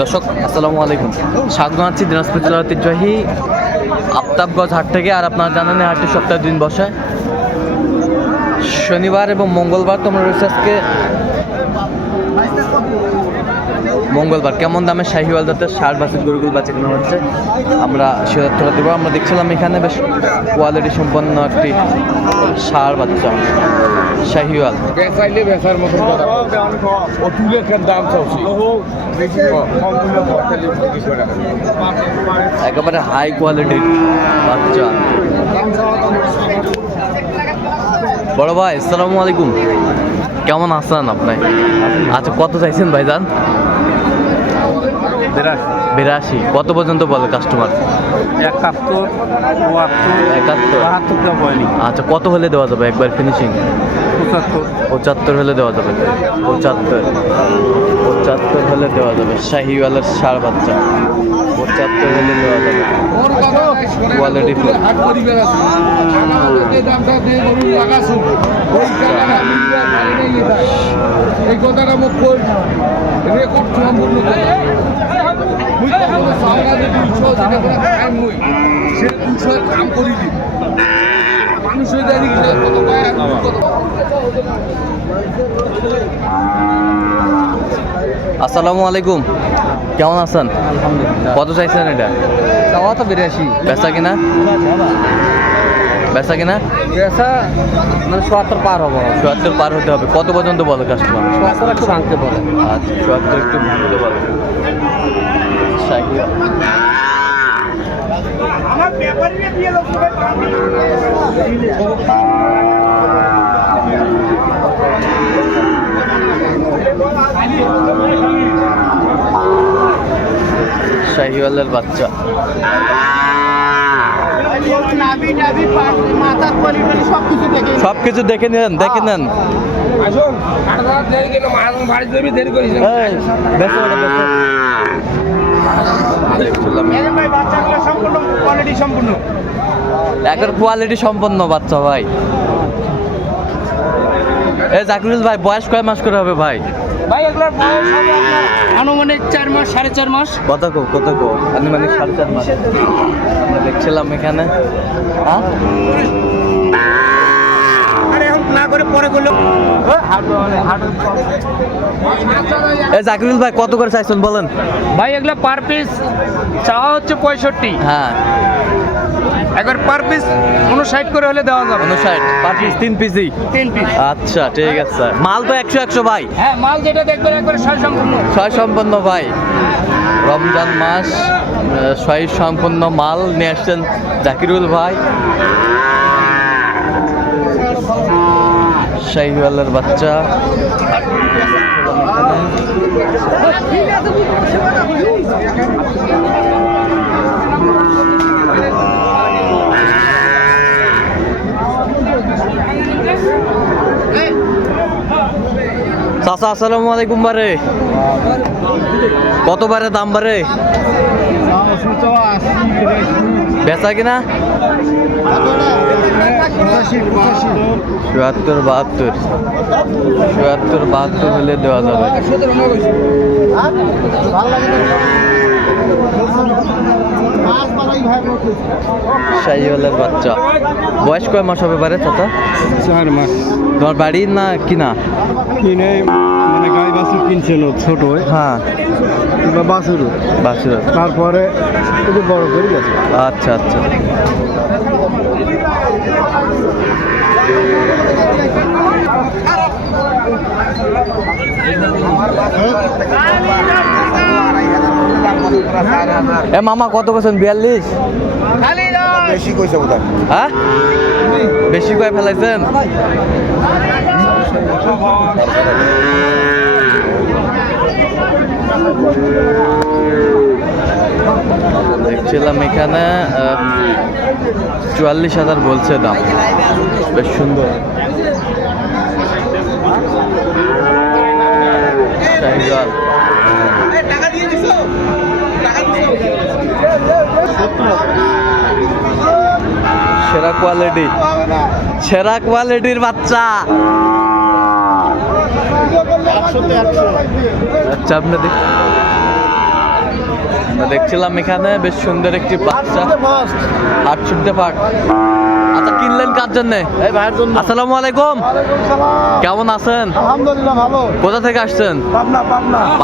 দর্শক আসসালামু আলাইকুম, স্বাগত জানাচ্ছি দিনাজপুর জেলার ঐতিহ্যবাহী আফতাবগঞ্জ হাট থেকে। আর আপনারা জানেন এই হাটটি সপ্তাহে 2 দিন বসে, শনিবার এবং মঙ্গলবার। তোমরা রয়েছে আজকে মঙ্গলবার। কেমন দামে শাহিওয়াল জাতের ষাঁড় বাছুর গরুগুলো বেচা কেনা হচ্ছে আমরা সে তথ্যটা দেবো। আমরা দেখছিলাম এখানে বেশ কোয়ালিটি সম্পন্ন একটি ষাঁড় বাচ্চা শাহিওয়াল। একেবারে হাই কোয়ালিটির বাচ্চা। বড় ভাই আসসালামু আলাইকুম, কেমন আছেন আপনি? আচ্ছা, কত চাইছেন ভাইজান? 82। কত পর্যন্ত বলে কাস্টমার? 71, 72। আচ্ছা, কত হলে দেওয়া যাবে একবার ফিনিশিং? 75 হলে দেওয়া যাবে। 75 হলে দেওয়া যাবে। শাহিওয়ালের ষাঁড় বাচ্চা 75 হলে দেওয়া যাবে। Quality full. এই কথাটা মুখ রেকর্ড সম্পূর্ণ কাম করি মানুষ আসসালামু আলাইকুম, কেমন আছেন? কত চাইছেন এটা? চাওয়া তো 82। বেচা কিনা? বেচা কিনা পেশা মানে ৭০ পার হবো। ৭০ পার হতে হবে। কত পর্যন্ত বলে কাস্টমার? ৭০ একটু ভাঙতে পারে। আচ্ছা, ৭০ একটু ভাঙতে বলে। আমার পেপার দিয়ে লোক শাহিওয়ালের বাচ্চা। সবকিছু দেখে নেন, দেখে নেন। এখন কোয়ালিটি সম্পন্ন বাচ্চা ভাই। এই জাকিরুল ভাই, বয়স কয় মাস করে হবে ভাই? ভাই এগুলোর বয়স হবে আপনার আনুমানিক 4 মাস, 4.5 মাস। কত কো আনুমানিক 4.5 মাস। আমরা দেখছিলাম এখানে। জাকিরুল ভাই কত করে চাইছেন বলেন? ভাই এগুলো পার পিস চাওয়া হচ্ছে 65। হ্যাঁ, একবার পার পিস 59 করে হলে দেওয়া যাবে। 59 পার পিস, 3 পিসই। 3 পিস। আচ্ছা ঠিক আছে। মাল তো 100 ভাই। হ্যাঁ, মাল যেটা দেখবেন একবার সয় সম্পূর্ণ। সয় সম্পন্ন ভাই। রমজান মাস, সয় সম্পন্ন মাল নিয়ে আসছেন জাকিরুল ভাই। শাহিওয়ালের বাচ্চা। চাচা আসসালামু আলাইকুম বারে। কত বারে দাম বারে? বেচা কিনা? ৭৭-৭২ হলে দেওয়া যাবে। শাহিওয়ালের বাচ্চা। বয়স কয় মাস হবে পারে চাচা? 4 মাস। তোমার বাড়ি না কিনা? কিনে মানে গাই বাছুর কিনছিল ছোট। হ্যাঁ, কিংবা বাছুর তারপরে বড় করে গেছে। আচ্ছা আচ্ছা। এ মামা কত করছেন? 42? বেশি কইছে বোধহয়। হ্যাঁ, বেশি কয়ে ফেলাইছেন। দেখছিলাম এখানে 44,000 বলছে দাম। বেশ সুন্দর। শাহিওয়াল। সেরা কোয়ালিটি, সেরা কোয়ালিটির বাচ্চা। আচ্ছা আমরা দেখছিলাম এখানে বেশ সুন্দর একটি বাচ্চা 68 পাট। আচ্ছা কিনলেন কার জন্য? আসসালামু আলাইকুম, কেমন আছেন? আলহামদুলিল্লাহ ভালো। কোথা থেকে আসছেন?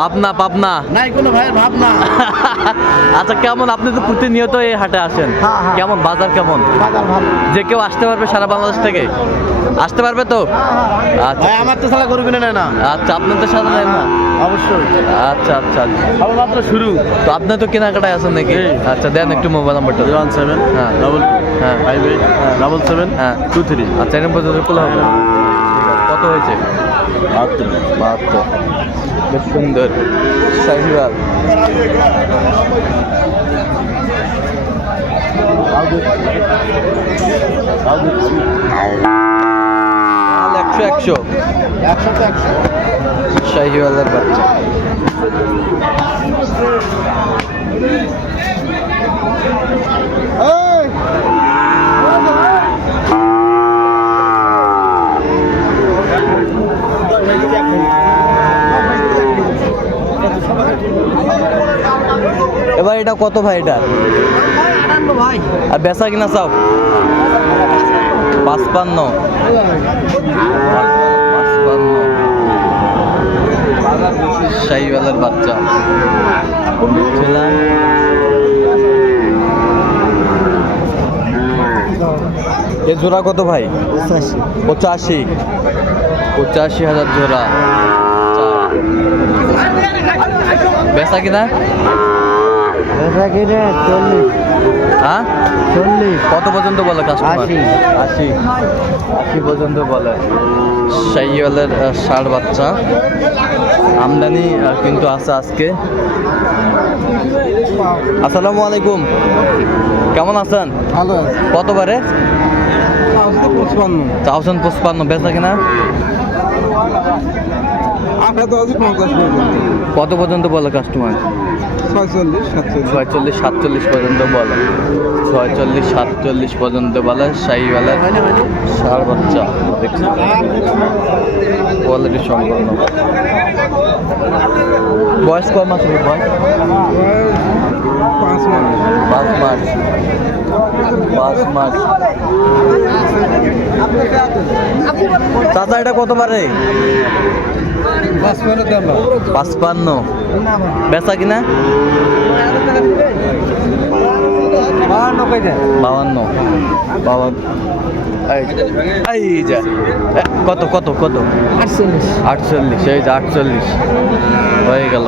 পাবনা। পাবনা নাই কোনো ভাইয়ের ভাব না। আচ্ছা কেমন, আপনি তো প্রতিনিয়ত এই হাটে আসেন, হ্যাঁ, হ্যাঁ। কেমন বাজার কেমন? বাজার ভালো। যে কেউ আসতে পারবে সারা বাংলাদেশ থেকে? আসতে পারবে তো? আচ্ছা আমার তো সালা গরু কিনে নেয় না। আচ্ছা আপনার তো সারা নেয় না? অবশ্যই। আচ্ছা আচ্ছা আমার মাত্র শুরু। তো আপনি তো কেনাকাটায় আছেন নাকি? আচ্ছা দেন একটু মোবাইল নাম্বারটা। 017 হ্যাঁ হ্যাঁ 58 77 হ্যাঁ 23। আচ্ছা এরকম পর্যন্ত খোলা হবে। ঠিক আছে, কত হয়েছে? 72। বেশ সুন্দর শাহিওয়াল। একশো 100 শাহিওয়ালের বাচ্চা। এবার এটা কত ভাই এটা? আর বেচা কিনা চাও? 55। শাহিওয়ালের বাচ্চা দেখছিলাম। এ জোড়া কত ভাই? 85,000 জোড়া। বেচা কিনা? হ্যাঁ 40। কত পর্যন্ত বলে কাস্টমার? 80 পর্যন্ত বলে। শাহিওয়ালের ষাঁড় বাচ্চা আমদানি কিন্তু আছে আজকে। আসসালামু আলাইকুম, কেমন আছেন? ভালো। কত বারে? 55। 55 বেচা কিনা? 50 কত পর্যন্ত বলে কাস্টমার? 46 47 পর্যন্ত বলে। 46 47 পর্যন্ত বলে শাহিওয়ালের ষাঁড় বাচ্চা। দেখছি কোয়ালিটি সম্পন্ন। বয়স কয় মাস হবে? বয়স 5 মাস। 5 মাস। চাচা এটা কত পারে? 55। বেচা কিনা? 52। এই যা কত 48। এই যে 48 হয়ে গেল।